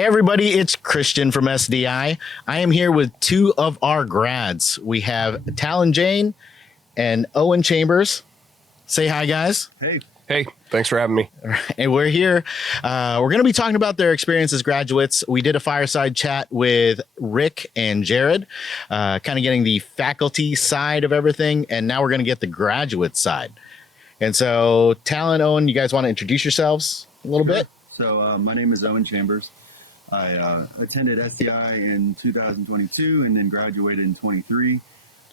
Hey everybody, it's Christian from SDI. I am here with two of our grads. We have Talon Jayne and Owen Chambers. Say hi, guys. Hey. Hey, thanks for having me. And we're here. We're going to be talking about their experience as graduates. We did a fireside chat with Rick and Jared, kind of getting the faculty side of everything. And now we're going to get the graduate side. And so, Talon, Owen, you guys want to introduce yourselves a little bit? So my name is Owen Chambers. I attended SDI in 2022 and then graduated in 23.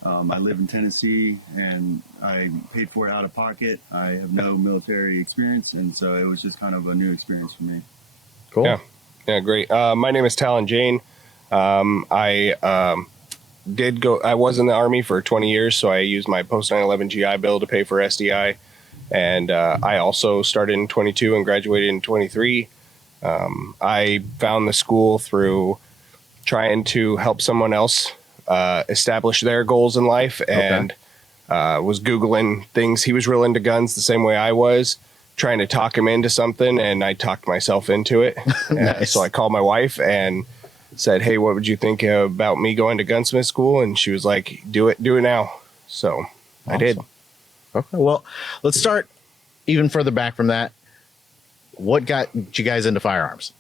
I live in Tennessee and I paid for it out of pocket. I have no military experience, and so it was just kind of a new experience for me. Cool. Yeah, great. My name is Talon Jayne. I was in the Army for 20 years, so I used my post 9/11 GI Bill to pay for SDI. And I also started in 22 and graduated in 23. I found the school through trying to help someone else establish their goals in life, and was Googling things. He was real into guns the same way I was, trying to talk him into something, and I talked myself into it. Nice. So I called my wife and said, hey, what would you think about me going to gunsmith school? And she was like, do it now. So awesome. I did. Okay. Well, let's start even further back from that. What got you guys into firearms?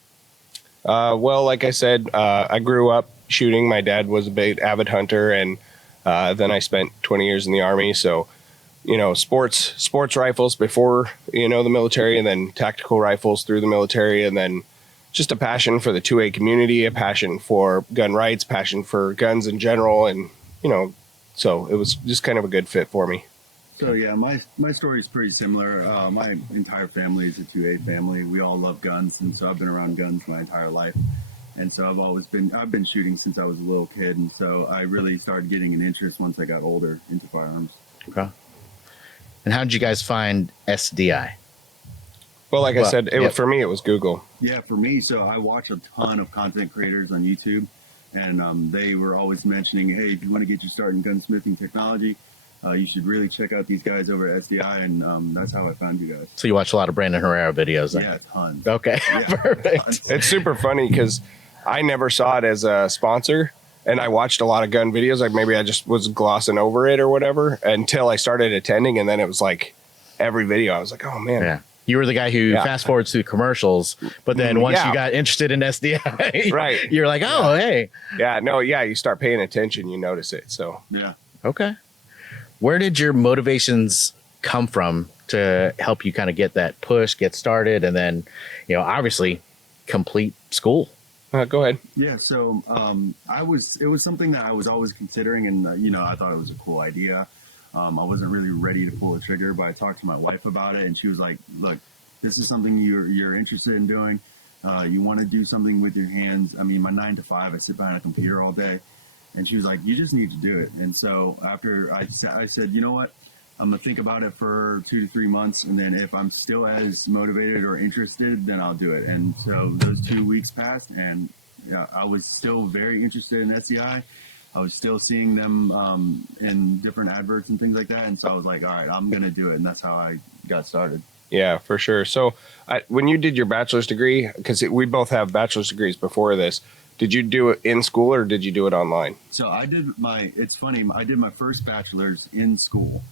Well, like I said, I grew up shooting. My dad was a big avid hunter, and then I spent 20 years in the Army. So, sports rifles before, the military, and then tactical rifles through the military, and then just a passion for the 2A community, a passion for gun rights, passion for guns in general. And, so it was just kind of a good fit for me. So yeah, my story is pretty similar. My entire family is a 2A family. We all love guns, and so I've been around guns my entire life. And so I've been shooting since I was a little kid, and so I really started getting an interest once I got older into firearms. Okay. And how did you guys find SDI? Well, I said, for me, it was Google. Yeah, for me, so I watch a ton of content creators on YouTube, and they were always mentioning, hey, if you want to get your start in gunsmithing technology, you should really check out these guys over at SDI, and that's how I found you guys. So you watch a lot of Brandon Herrera videos then? Yeah, tons. Okay, Yeah, perfect. tons. It's super funny because I never saw it as a sponsor, and I watched a lot of gun videos. Like maybe I just was glossing over it or whatever until I started attending, and then it was like every video I was like, oh man. Yeah. You were the guy who fast forwards through commercials, but then once you got interested in SDI, right, you're like, oh, hey. Yeah, you start paying attention, you notice it. So yeah. Okay. Where did your motivations come from to help you kind of get that push, get started, and then, obviously complete school? Go ahead. Yeah, so it was something that I was always considering, and I thought it was a cool idea. I wasn't really ready to pull the trigger, but I talked to my wife about it, and she was like, look, this is something you're interested in doing. You want to do something with your hands. I mean, my 9 to 5, I sit behind a computer all day. And she was like, you just need to do it. And so after I said, you know what, I'm going to think about it for 2 to 3 months. And then if I'm still as motivated or interested, then I'll do it. And so those 2 weeks passed, and I was still very interested in SDI. I was still seeing them in different adverts and things like that. And so I was like, all right, I'm going to do it. And that's how I got started. Yeah, for sure. So when you did your bachelor's degree, because we both have bachelor's degrees before this, did you do it in school or did you do it online? So it's funny, I did my first bachelor's in school.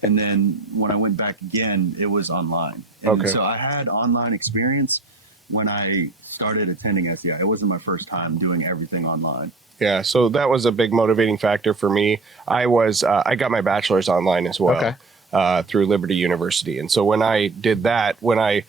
And then when I went back again, it was online. And so I had online experience when I started attending SDI. It wasn't my first time doing everything online. Yeah, so that was a big motivating factor for me. I got my bachelor's online as well. Through Liberty University. And so when I did that, when I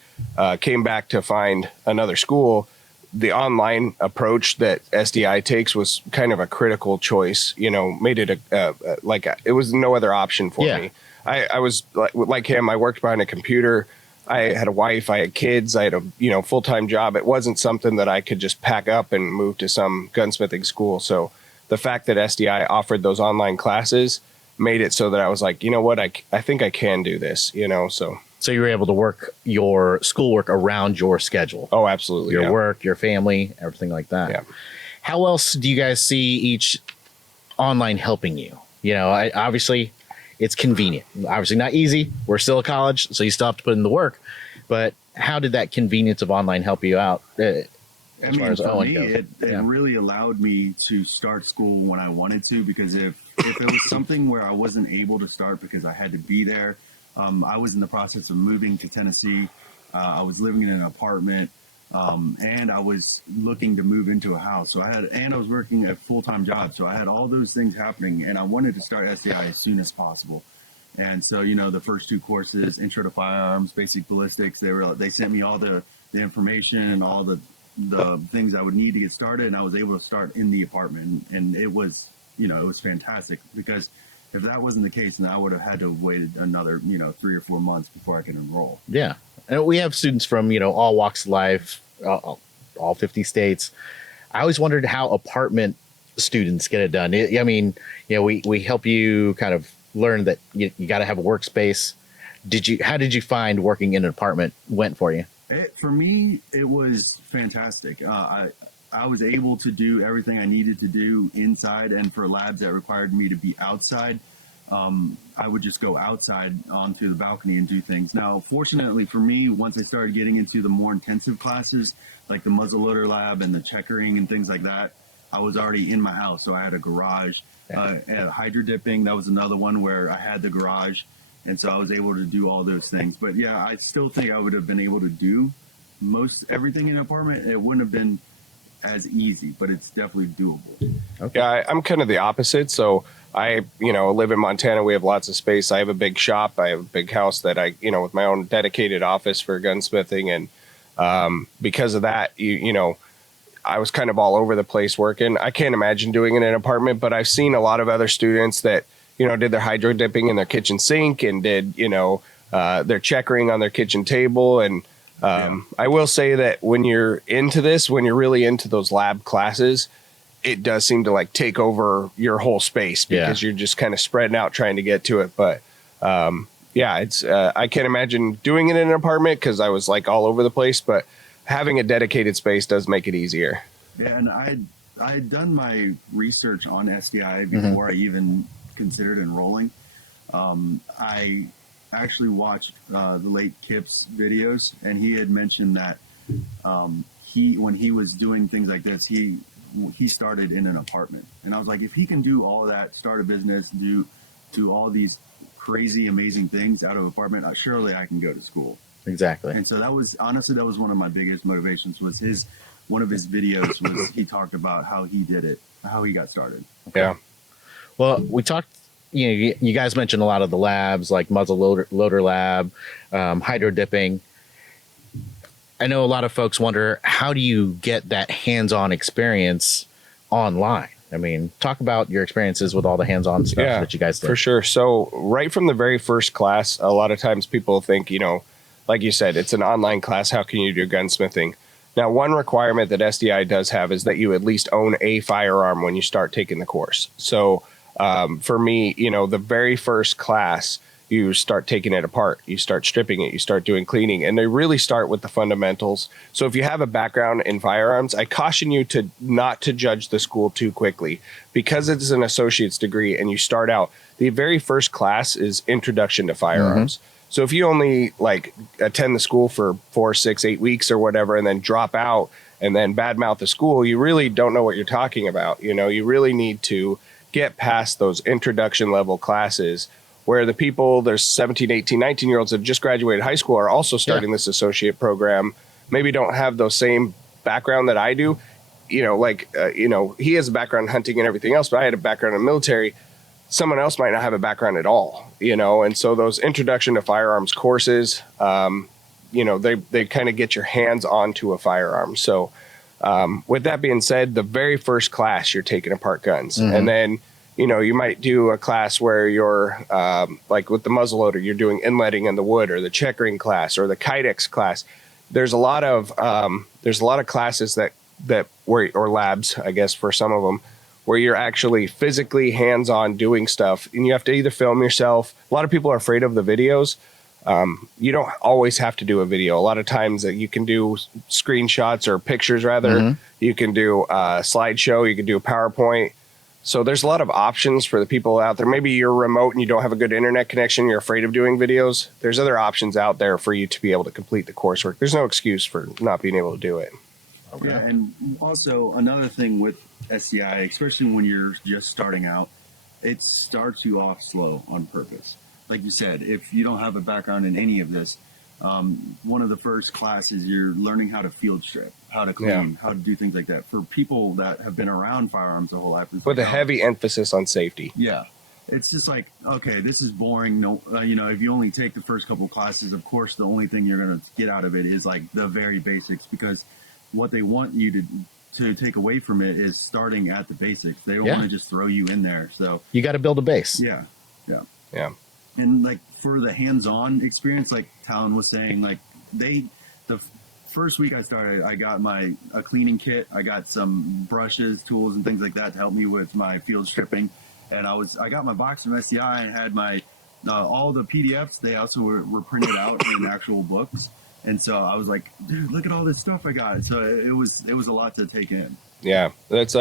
came back to find another school, the online approach that SDI takes was kind of a critical choice, made it it was no other option for me. I was like him. I worked behind a computer. I had a wife, I had kids, I had a, full-time job. It wasn't something that I could just pack up and move to some gunsmithing school. So the fact that SDI offered those online classes made it so that I was like, you know what, I think I can do this, So you were able to work your schoolwork around your schedule. Oh, absolutely. Your work, your family, everything like that. Yeah. How else do you guys see each online helping you? Obviously it's convenient, obviously not easy. We're still at college, so you still have to put in the work, but how did that convenience of online help you out I as far mean, as for Owen me, goes. it Yeah. really allowed me to start school when I wanted to, because if it was something where I wasn't able to start because I had to be there, I was in the process of moving to Tennessee. I was living in an apartment, and I was looking to move into a house. So I was working a full-time job. So I had all those things happening, and I wanted to start SDI as soon as possible. And so, the first two courses, Intro to Firearms, Basic Ballistics, they sent me all the information and all the things I would need to get started, and I was able to start in the apartment. And it was, it was fantastic, because if that wasn't the case, then I would have had to have waited another, 3 or 4 months before I could enroll. Yeah. And we have students from, all walks of life, all 50 states. I always wondered how apartment students get it done. We help you kind of learn that you got to have a workspace. How did you find working in an apartment went for you? For me, it was fantastic. I was able to do everything I needed to do inside, and for labs that required me to be outside, I would just go outside onto the balcony and do things. Now, fortunately for me, once I started getting into the more intensive classes, like the muzzleloader lab and the checkering and things like that, I was already in my house. So I had a garage. Hydro dipping, that was another one where I had the garage. And so I was able to do all those things. But yeah, I still think I would have been able to do most everything in an apartment. It wouldn't have been as easy, but it's definitely doable. Okay. Yeah, I'm kind of the opposite. So I, live in Montana. We have lots of space. I have a big shop. I have a big house that I, with my own dedicated office for gunsmithing. And because of that, I was kind of all over the place working. I can't imagine doing it in an apartment, but I've seen a lot of other students that, did their hydro dipping in their kitchen sink and did, their checkering on their kitchen table. And I will say that when you're really into those lab classes, it does seem to like take over your whole space, because you're just kind of spreading out trying to get to it. But it's I can't imagine doing it in an apartment, because I was like all over the place, but having a dedicated space does make it easier. Yeah, and I had done my research on SDI before I even considered enrolling. I actually watched the late Kip's videos, and he had mentioned that when he was doing things like this, he started in an apartment. And I was like, if he can do all that, start a business, do all these crazy, amazing things out of an apartment, surely I can go to school. Exactly. And so that was one of my biggest motivations. One of his videos was he talked about how he did it, how he got started. Okay. Yeah. Well, we talked, you guys mentioned a lot of the labs, like muzzle loader lab, hydro dipping. I know a lot of folks wonder, how do you get that hands-on experience online? I mean, talk about your experiences with all the hands-on stuff that you guys did. For sure. So right from the very first class, a lot of times people think, like you said, it's an online class. How can you do gunsmithing? Now, one requirement that SDI does have is that you at least own a firearm when you start taking the course. So for me, the very first class, you start taking it apart, you start stripping it, you start doing cleaning, and they really start with the fundamentals. So if you have a background in firearms, I caution you to not to judge the school too quickly, because it's an associate's degree and you start out. The very first class is Introduction to Firearms. Mm-hmm. So if you only attend the school for 4, 6, 8 weeks or whatever, and then drop out and then badmouth the school, you really don't know what you're talking about. You really need to get past those introduction level classes, where the people, there's 17, 18, 19-year-olds that just graduated high school are also starting this associate program, maybe don't have those same background that I do. He has a background in hunting and everything else, but I had a background in the military. Someone else might not have a background at all, and so those Introduction to Firearms courses, they kind of get your hands onto a firearm. So with that being said, the very first class, you're taking apart guns. Mm-hmm. And then, you might do a class where you're like with the muzzleloader, you're doing inletting in the wood, or the checkering class, or the kydex class. There's a lot of classes or labs, I guess, for some of them, where you're actually physically hands-on doing stuff, and you have to either film yourself. A lot of people are afraid of the videos. You don't always have to do a video. A lot of times you can do screenshots or pictures rather. Mm-hmm. You can do a slideshow. You can do a PowerPoint. So there's a lot of options for the people out there. Maybe you're remote and you don't have a good internet connection. You're afraid of doing videos. There's other options out there for you to be able to complete the coursework. There's no excuse for not being able to do it. Okay. Yeah, and also another thing with SDI, especially when you're just starting out, it starts you off slow on purpose. Like you said, if you don't have a background in any of this, one of the first classes you're learning how to field strip, how to clean, how to do things like that. For people that have been around firearms the whole life, with a heavy emphasis on safety. Yeah, it's just like, okay, this is boring. No, you know, if you only take the first couple classes, of course, the only thing you're gonna get out of it is like the very basics, because what they want you to take away from it is starting at the basics. They don't want to just throw you in there. So you got to build a base. Yeah. And like for the hands-on experience, like Talon was saying, like the first week I started, I got a cleaning kit. I got some brushes, tools, and things like that to help me with my field stripping. And I got my box from SDI and had my all the PDFs. They also were printed out in actual books. And so I was like, dude, look at all this stuff I got. So it was a lot to take in. Yeah, that's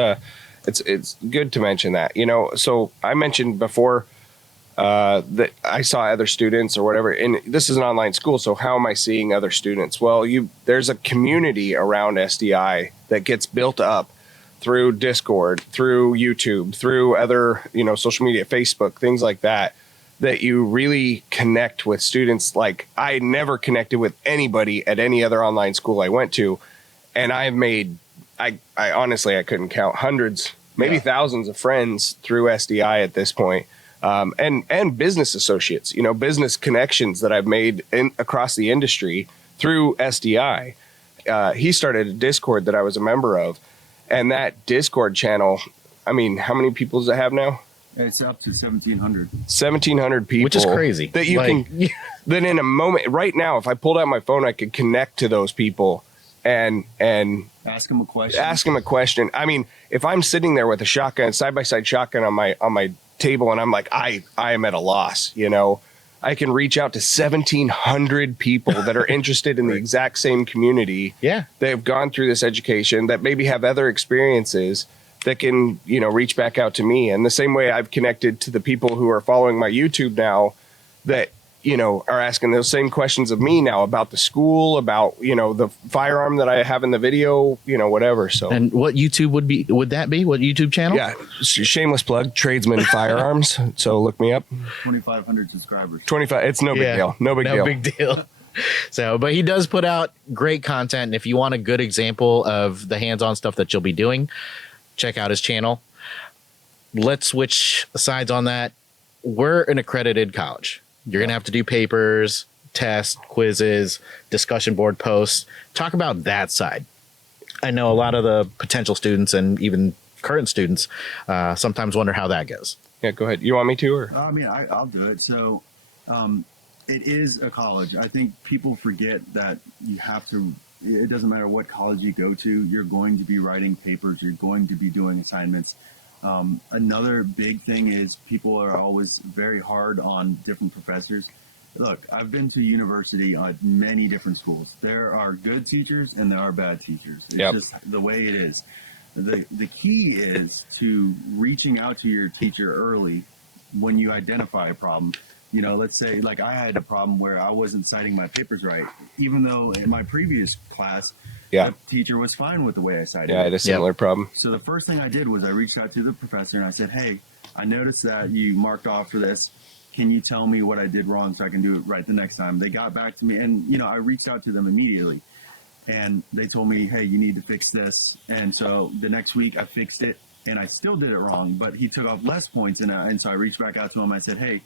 it's good to mention that. You know, so I mentioned before that I saw other students or whatever, and this is an online school. So how am I seeing other students? Well, there's a community around SDI that gets built up through Discord, through YouTube, through other, you know, social media, Facebook, things like that, that you really connect with students. Like I never connected with anybody at any other online school I went to. And I've made, I honestly, I couldn't count hundreds, maybe thousands of friends through SDI at this point. And business associates, you know, business connections that I've made across the industry through SDI. He started a Discord that I was a member of, and that Discord channel, I mean, how many people does it have now? It's up to 1,700. 1,700 people. Which is crazy. That you can, then in a moment, right now, if I pulled out my phone, I could connect to those people and ask them a question. I mean, if I'm sitting there with a shotgun, side-by-side shotgun on my table, and I'm like, I am at a loss, you know, I can reach out to 1,700 people that are interested in the exact same community. Yeah. They have gone through this education, that maybe have other experiences, that can, you know, reach back out to me. And the same way I've connected to the people who are following my YouTube now that, you know, are asking those same questions of me now about the school, about, you know, the firearm that I have in the video, you know, whatever. So, and what YouTube would that be? What YouTube channel? Yeah. Shameless plug, Tradesman Firearms. So look me up. 2,500 subscribers. 25. It's no big deal. No big deal. So, but he does put out great content. And if you want a good example of the hands-on stuff that you'll be doing, check out his channel. Let's switch sides on that. We're an accredited college. You're going to have to do papers, tests, quizzes, discussion board posts. Talk about that side. I know a lot of the potential students and even current students sometimes wonder how that goes. Yeah, go ahead. You want me to? Or? I mean, I'll do it. So it is a college. I think people forget that you have to, it doesn't matter what college you go to, you're going to be writing papers, you're going to be doing assignments. Another big thing is people are always very hard on different professors. Look, I've been to university at many different schools. There are good teachers and there are bad teachers. It's just the way it is. The key is to reaching out to your teacher early when you identify a problem. You know, let's say like I had a problem where I wasn't citing my papers right, even though in my previous class, the teacher was fine with the way I cited. Yeah, I had a similar problem. So the first thing I did was I reached out to the professor and I said, hey, I noticed that you marked off for this. Can you tell me what I did wrong so I can do it right the next time? They got back to me and, you know, I reached out to them immediately and they told me, hey, you need to fix this. And so the next week I fixed it and I still did it wrong, but he took off less points. And so I reached back out to him. I said, hey,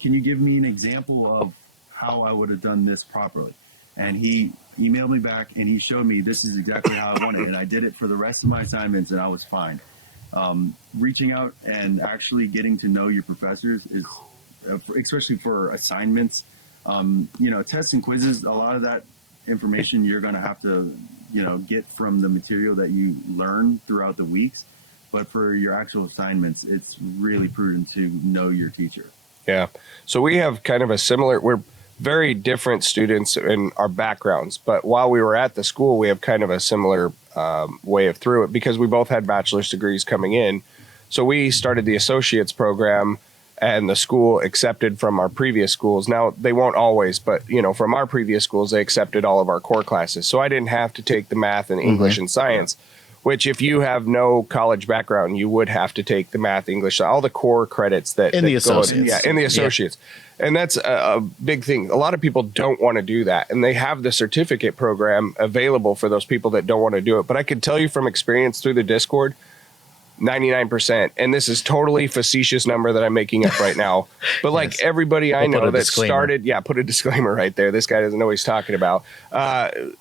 can you give me an example of how I would have done this properly? And he emailed me back and he showed me this is exactly how I want it. And I did it for the rest of my assignments and I was fine. Reaching out and actually getting to know your professors is, especially for assignments, you know, tests and quizzes, a lot of that information you're going to have to, you know, get from the material that you learn throughout the weeks. But for your actual assignments, it's really prudent to know your teacher. Yeah. So we have kind of a similar, we're very different students in our backgrounds, but while we were at the school, we have kind of a similar way of through it because we both had bachelor's degrees coming in. So we started the associates program and the school accepted from our previous schools. Now, they won't always, but, you know, from our previous schools, they accepted all of our core classes. So I didn't have to take the math and English and science, which if you have no college background, you would have to take the math, English, all the core credits that in the associates. Yeah, in the associates. Yeah. And that's a big thing. A lot of people don't want to do that. And they have the certificate program available for those people that don't want to do it. But I can tell you from experience through the Discord, 99%, and this is totally facetious number that I'm making up right now, but like everybody I know that started, put a disclaimer right there. This guy doesn't know what he's talking about.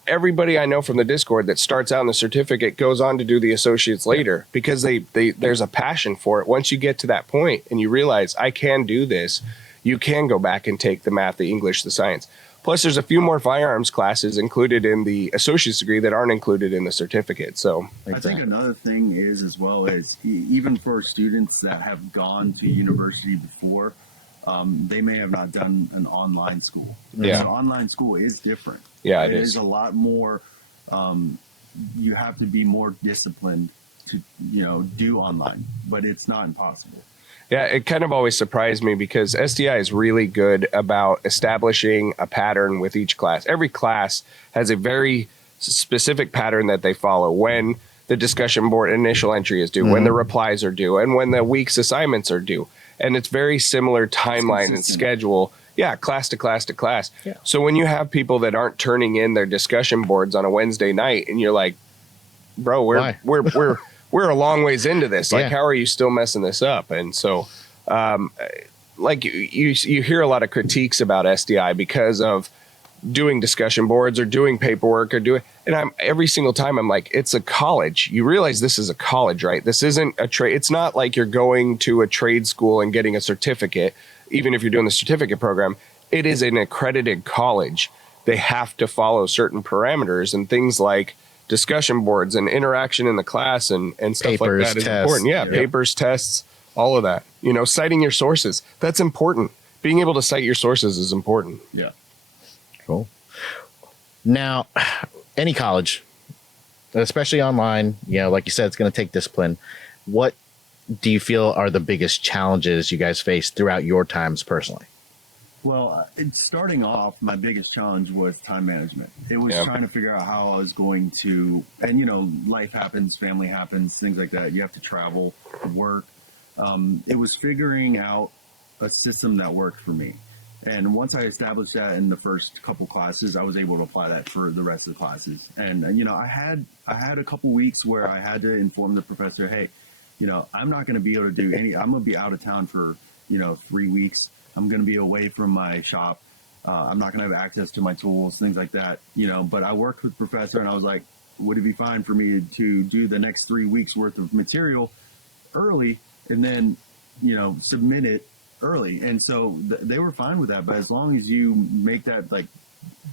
Everybody I know from the Discord that starts out in the certificate goes on to do the associates later because there's a passion for it. Once you get to that point and you realize I can do this, you can go back and take the math, the English, the science. Plus, there's a few more firearms classes included in the associate's degree that aren't included in the certificate. So I think another thing is, as well as even for students that have gone to university before, they may have not done an online school. Yeah. So online school is different. Yeah, it is a lot more. You have to be more disciplined to, do online, but it's not impossible. Yeah, it kind of always surprised me because SDI is really good about establishing a pattern with each class. Every class has a very specific pattern that they follow when the discussion board initial entry is due, when the replies are due, and when the week's assignments are due. And it's very similar timeline and schedule. Yeah, class to class to class. Yeah. So when you have people that aren't turning in their discussion boards on a Wednesday night and you're like, bro, we're a long ways into this. Like, how are you still messing this up? And so, like you hear a lot of critiques about SDI because of doing discussion boards or doing paperwork and every single time I'm like, it's a college. You realize this is a college, right? This isn't a trade. It's not like you're going to a trade school and getting a certificate, even if you're doing the certificate program. It is an accredited college. They have to follow certain parameters and things like discussion boards and interaction in the class and stuff papers, like that is tests. important. Yeah, papers, tests, all of that. Citing your sources. That's important. Being able to cite your sources is important. Yeah. Cool. Now, any college, especially online, like you said, it's going to take discipline. What do you feel are the biggest challenges you guys face throughout your times personally? Well, starting off, my biggest challenge was time management. It was trying to figure out how I was going to, and life happens, family happens, things like that. You have to travel, work. It was figuring out a system that worked for me. And once I established that in the first couple classes, I was able to apply that for the rest of the classes. And, I had a couple weeks where I had to inform the professor, hey, I'm not going to be able to do I'm going to be out of town for, 3 weeks. I'm going to be away from my shop. I'm not going to have access to my tools, things like that, but I worked with the professor and I was like, would it be fine for me to do the next 3 weeks worth of material early and then, submit it early? And so they were fine with that. But as long as you make that like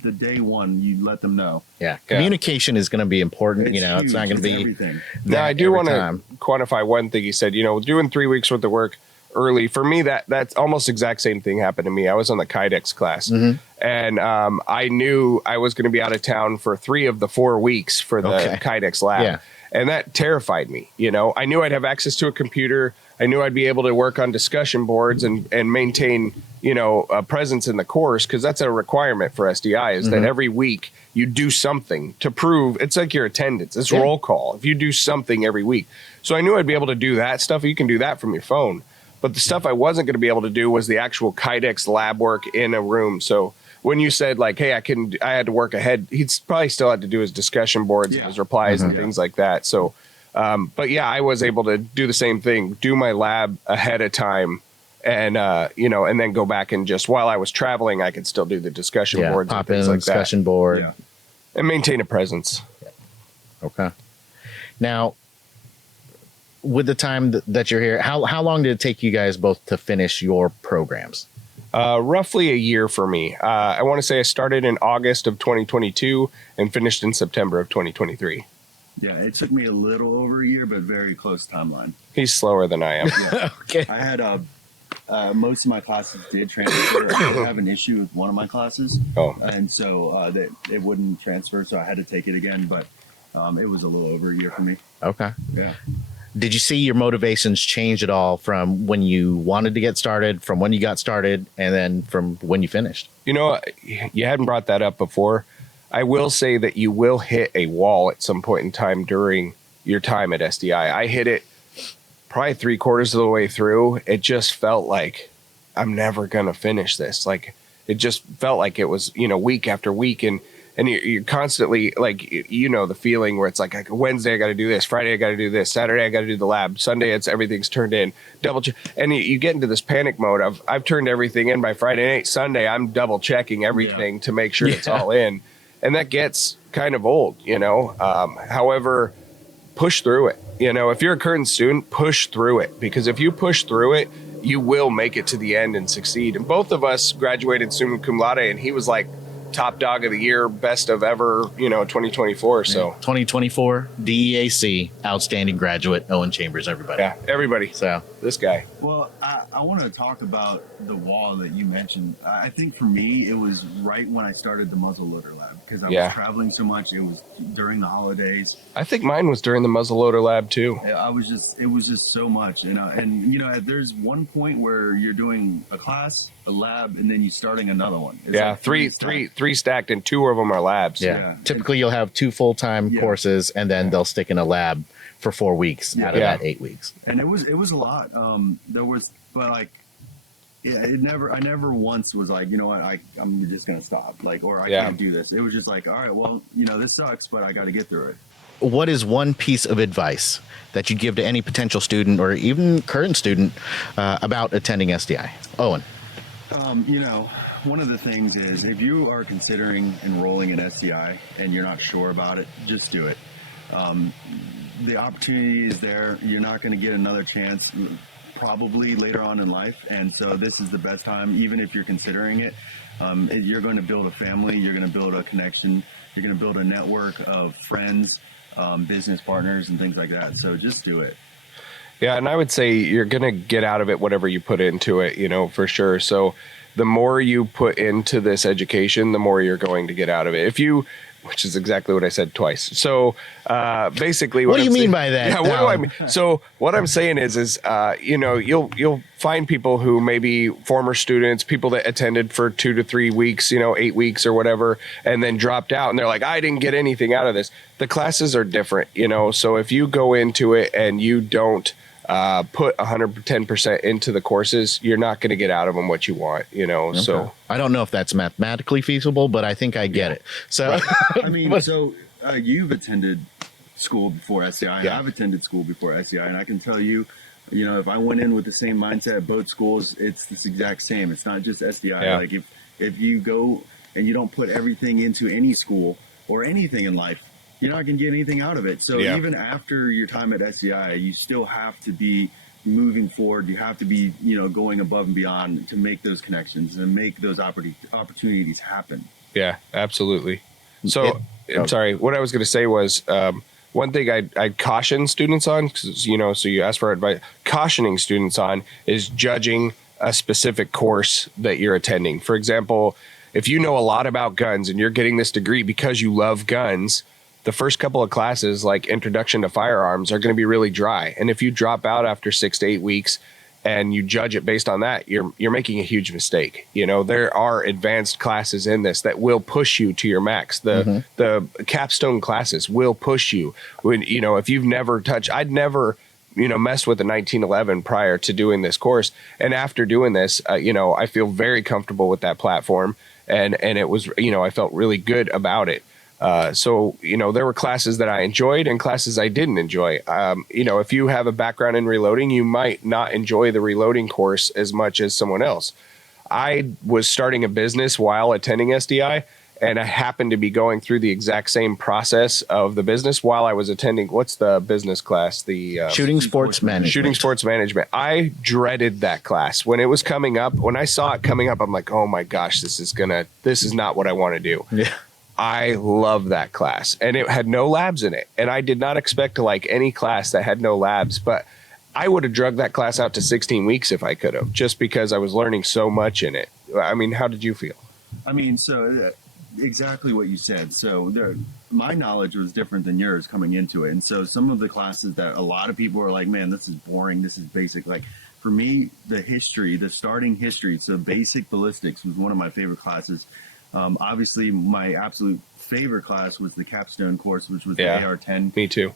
the day one, you let them know. Yeah. Communication is going to be important. It's not going to be everything. Now, I do want to quantify one thing he said, doing 3 weeks worth of work early. For me, that's almost exact same thing happened to me. I was on the Kydex class and I knew I was going to be out of town for 3 of the 4 weeks for the Kydex lab. Yeah. And that terrified me. I knew I'd have access to a computer. I knew I'd be able to work on discussion boards and maintain, a presence in the course, because that's a requirement for SDI is that every week you do something to prove it's like your attendance. It's roll call. If you do something every week. So I knew I'd be able to do that stuff. You can do that from your phone. But the stuff I wasn't going to be able to do was the actual Kydex lab work in a room. So when you said like, hey, I had to work ahead, he'd probably still had to do his discussion boards and his replies and things like that. So, but yeah, I was able to do the same thing, do my lab ahead of time and, and then go back and just while I was traveling, I could still do the discussion boards pop and things in like discussion that. board And maintain a presence. Okay. Now, with the time that you're here, how long did it take you guys both to finish your programs? Roughly a year for me. I want to say I started in August of 2022 and finished in September of 2023. Yeah, it took me a little over a year, but very close timeline. He's slower than I am. Okay. I had most of my classes did transfer. I did have an issue with one of my classes. And so it wouldn't transfer, so I had to take it again, but it was a little over a year for me. Okay. Yeah. Did you see your motivations change at all from when you wanted to get started, from when you got started, and then from when you finished? You know, you hadn't brought that up before. I will say that you will hit a wall at some point in time during your time at SDI. I hit it probably 3/4 of the way through. It just felt like I'm never going to finish this. Like, it just felt like it was, you know, week after week. And you're constantly like, you know, the feeling where it's like Wednesday, I got to do this. Friday, I got to do this. Saturday, I got to do the lab. Sunday, everything's turned in. Double check. And you get into this panic mode of I've turned everything in by Friday night. Sunday, I'm double checking everything to make sure it's all in. And that gets kind of old, you know. However, push through it. You know, if you're a current student, push through it, because if you push through it, you will make it to the end and succeed. And both of us graduated summa cum laude, and he was like top dog of the year, best of ever, you know, 2024. So 2024 DEAC outstanding graduate, Owen Chambers, everybody. Yeah, everybody. So this guy. Well, I want to talk about the wall that you mentioned. I think for me, it was right when I started the muzzleloader lab, because I was traveling so much. It was during the holidays. I think mine was during the muzzleloader lab too. It was just so much, and you know, there's one point where you're doing a class, a lab, and then you're starting another one. It's like three stacked, and 2 of them are labs. Yeah. Typically, you'll have 2 full-time courses, and then they'll stick in a lab for 4 weeks out of that 8 weeks. And it was a lot. But like, I never once was like, you know what, I'm just gonna stop, like, or I can't do this. It was just like, all right, well, you know, this sucks, but I got to get through it. What is one piece of advice that you'd give to any potential student or even current student about attending SDI? Owen. You know, one of the things is, if you are considering enrolling in SDI and you're not sure about it, just do it. The opportunity is there. You're not going to get another chance probably later on in life, and so this is the best time. Even if you're considering it, you're going to build a family, you're going to build a connection, you're going to build a network of friends, business partners, and things like that. So just do it. Yeah, and I would say you're going to get out of it whatever you put into it, you know, for sure. So the more you put into this education, the more you're going to get out of it. Which is exactly what I said twice. So basically, what do you mean by that? Yeah, what do I mean? So what I'm saying is you know, you'll find people who may be former students, people that attended for 2 to 3 weeks, you know, 8 weeks or whatever, and then dropped out, and they're like, I didn't get anything out of this. The classes are different, you know. So if you go into it and you don't put 110% into the courses, you're not going to get out of them what you want, you know. Okay. So I don't know if that's mathematically feasible, but I think I get it. So I mean, so you've attended school before SDI, and I've attended school before SDI, and I can tell you, you know, if I went in with the same mindset at both schools, it's this exact same. It's not just SDI. Like if you go and you don't put everything into any school or anything in life, you're not going to get anything out of it. So even after your time at SDI, you still have to be moving forward. You have to be, you know, going above and beyond to make those connections and make those opportunities happen. Yeah, absolutely. So I'm sorry. What I was going to say was one thing I'd caution students on, 'cause, you know, so you asked for advice. Cautioning students on is judging a specific course that you're attending. For example, if you know a lot about guns and you're getting this degree because you love guns, the first couple of classes, like Introduction to Firearms, are going to be really dry. And if you drop out after 6 to 8 weeks and you judge it based on that, you're making a huge mistake. You know, there are advanced classes in this that will push you to your max. The capstone classes will push you. When, you know, if you've never touched, I'd never, you know, messed with a 1911 prior to doing this course. And after doing this, you know, I feel very comfortable with that platform. And it was, you know, I felt really good about it. So, you know, there were classes that I enjoyed and classes I didn't enjoy. You know, if you have a background in reloading, you might not enjoy the reloading course as much as someone else. I was starting a business while attending SDI, and I happened to be going through the exact same process of the business while I was attending. What's the business class? The shooting sports management. Shooting sports management. I dreaded that class when it was coming up. When I saw it coming up, I'm like, oh my gosh, this is not what I want to do. Yeah. I love that class, and it had no labs in it. And I did not expect to like any class that had no labs, but I would have drugged that class out to 16 weeks if I could have, just because I was learning so much in it. I mean, how did you feel? I mean, so exactly what you said. So my knowledge was different than yours coming into it. And so some of the classes that a lot of people are like, man, this is boring, this is basic. Like for me, the starting history, so basic ballistics was one of my favorite classes. Obviously, my absolute favorite class was the capstone course, which was the AR-10. Me too.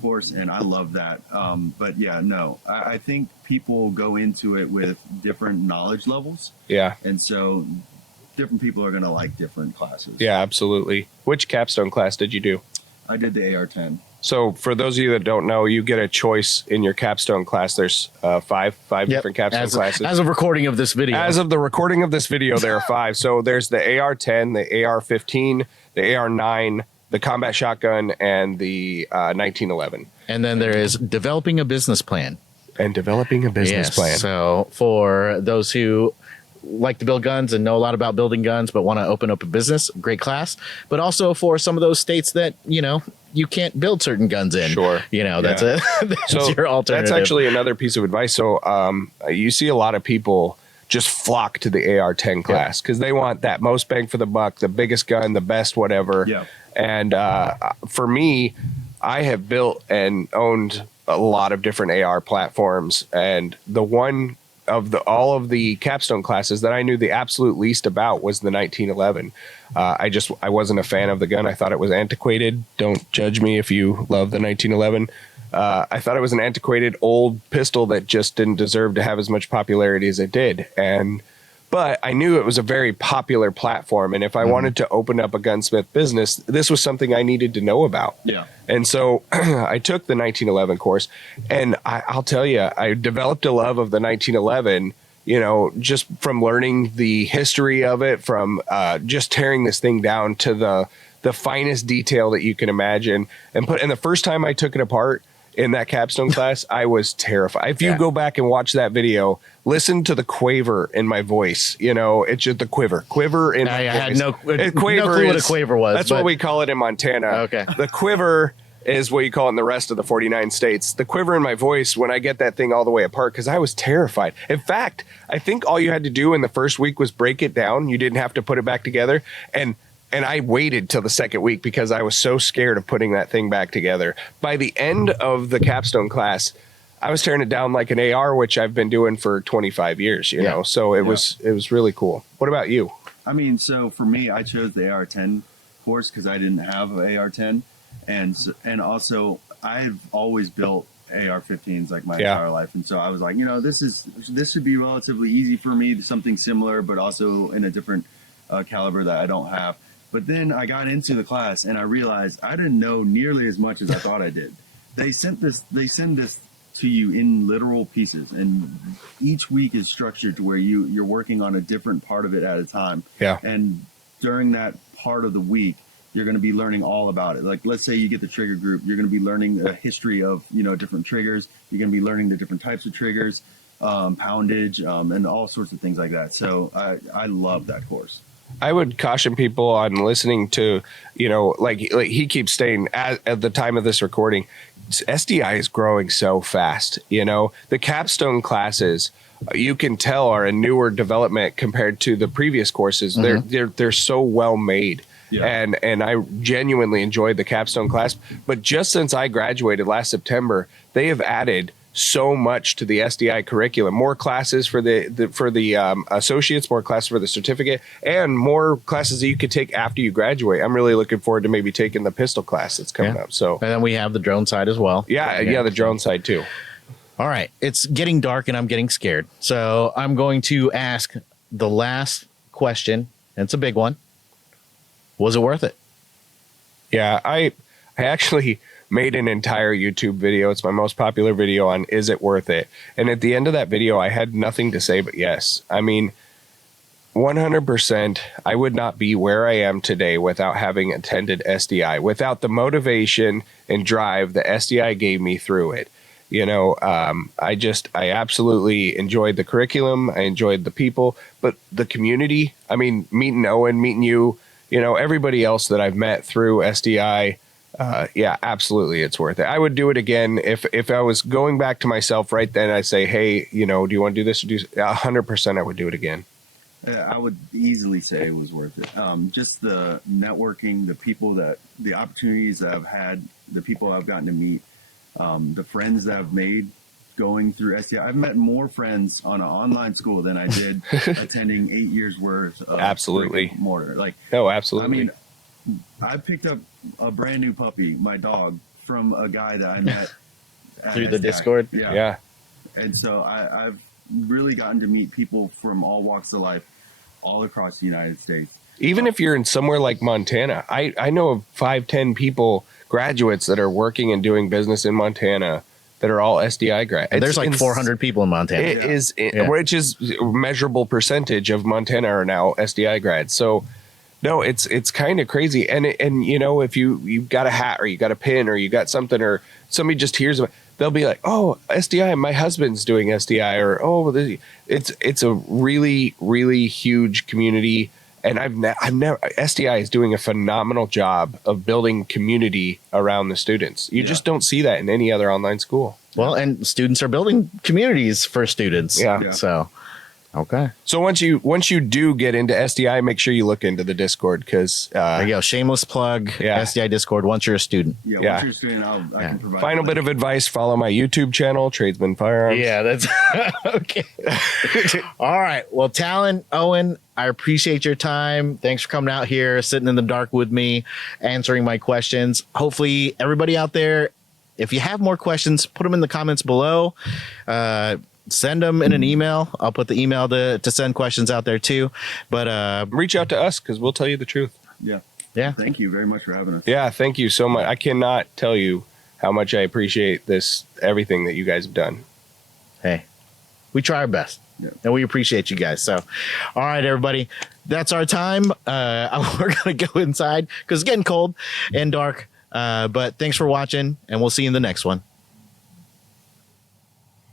Course, and I love that. But yeah, no, I think people go into it with different knowledge levels. Yeah. And so different people are going to like different classes. Yeah, absolutely. Which capstone class did you do? I did the AR-10. So for those of you that don't know, you get a choice in your capstone class. There's five different capstone classes. As of recording of this video. As of the recording of this video, there are 5. So there's the AR-10, the AR-15, the AR-9, the combat shotgun, and the 1911. And then there is developing a business plan. And developing a business plan. So for those who like to build guns and know a lot about building guns, but want to open up a business, great class. But also for some of those states that, you can't build certain guns in. Sure. That's your alternative. That's actually another piece of advice. So you see a lot of people just flock to the AR-10 class because they want that most bang for the buck, the biggest gun, the best whatever. Yeah. And for me, I have built and owned a lot of different AR platforms, and the one of all of the capstone classes that I knew the absolute least about was the 1911. I wasn't a fan of the gun. I thought it was antiquated. Don't judge me if you love the 1911. I thought it was an antiquated old pistol that just didn't deserve to have as much popularity as it did. But I knew it was a very popular platform. And if I wanted to open up a gunsmith business, this was something I needed to know about. Yeah. And so I took the 1911 course, and I'll tell you, I developed a love of the 1911, just from learning the history of it, from just tearing this thing down to the finest detail that you can imagine. And the first time I took it apart in that capstone class, I was terrified. If you go back and watch that video, listen to the quaver in my voice. It's just the quiver in my voice. I had no clue what a quaver was. That's what we call it in Montana. Okay. The quiver is what you call it in the rest of the 49 states. The quiver in my voice when I get that thing all the way apart, because I was terrified. In fact, I think all you had to do in the first week was break it down. You didn't have to put it back together. And I waited till the second week because I was so scared of putting that thing back together. By the end of the capstone class, I was tearing it down like an AR, which I've been doing for 25 years, you know? So it was really cool. What about you? I mean, so for me, I chose the AR-10 course because I didn't have an AR-10. And also I've always built AR-15s like my entire life. And so I was like, this should be relatively easy for me, something similar, but also in a different caliber that I don't have. But then I got into the class and I realized I didn't know nearly as much as I thought I did. They send this to you in literal pieces, and each week is structured to where you're working on a different part of it at a time. Yeah. And during that part of the week, you're going to be learning all about it. Like, let's say you get the trigger group, you're going to be learning a history of, different triggers. You're going to be learning the different types of triggers, poundage, and all sorts of things like that. So I love that course. I would caution people on listening to, like he keeps saying at the time of this recording, SDI is growing so fast. The capstone classes, you can tell, are a newer development compared to the previous courses. Mm-hmm. They're so well made. Yeah. And I genuinely enjoyed the capstone class. But just since I graduated last September, they have added so much to the SDI curriculum, more classes for the associates, more classes for the certificate, and more classes that you could take after you graduate. I'm really looking forward to maybe taking the pistol class that's coming up. So, and then we have the drone side as well. Yeah, the drone side too. All right, it's getting dark and I'm getting scared. So I'm going to ask the last question, and it's a big one. Was it worth it? Yeah, I actually made an entire YouTube video. It's my most popular video on is it worth it? And at the end of that video, I had nothing to say but yes. I mean, 100%, I would not be where I am today without having attended SDI, without the motivation and drive that SDI gave me through it. I absolutely enjoyed the curriculum. I enjoyed the people, but the community, I mean, meeting Owen, meeting you, everybody else that I've met through SDI, yeah, absolutely. It's worth it. I would do it again. If I was going back to myself right then, I'd say, hey, do you want to do this? 100% I would do it again. I would easily say it was worth it. Just the networking, the opportunities that I've had, the people I've gotten to meet, the friends that I've made going through SDI. I've met more friends on an online school than I did attending 8 years worth of Absolutely. mortar. Like, No, absolutely. I mean, I picked up a brand new puppy, my dog, from a guy that I met at Through the SDI. Discord? yeah. And so I've really gotten to meet people from all walks of life all across the United States. Even if you're in somewhere like Montana, I know of 5-10 people, graduates that are working and doing business in Montana that are all SDI grads. There's like 400 people in Montana. It is, which is a measurable percentage of Montana are now SDI grads. So no, it's kind of crazy. And you know, if you got a hat or you got a pin or you got something or somebody just hears about, they'll be like, oh, SDI, my husband's doing SDI, or oh, it's a really, really huge community. And I've never, SDI is doing a phenomenal job of building community around the students. You just don't see that in any other online school. Well, and students are building communities for students. Yeah. So, okay. So once you do get into SDI, make sure you look into the Discord, because There you go. Shameless plug. Yeah. SDI Discord once you're a student. Yeah, Yeah. once you're a student, I can provide final bit of advice: follow my YouTube channel, Tradesman Firearms. Yeah, that's okay. All right. Well, Talon, Owen, I appreciate your time. Thanks for coming out here, sitting in the dark with me, answering my questions. Hopefully, everybody out there, if you have more questions, put them in the comments below. Send them in an email. I'll put the email to send questions out there too. But Reach out to us because we'll tell you the truth. Yeah. yeah, Thank you very much for having us. Yeah, thank you so much. I cannot tell you how much I appreciate everything that you guys have done. hey, we try our best. Yeah. And we appreciate you guys. So, all right, everybody, that's our time. We're going to go inside because it's getting cold and dark. But thanks for watching, and we'll see you in the next one.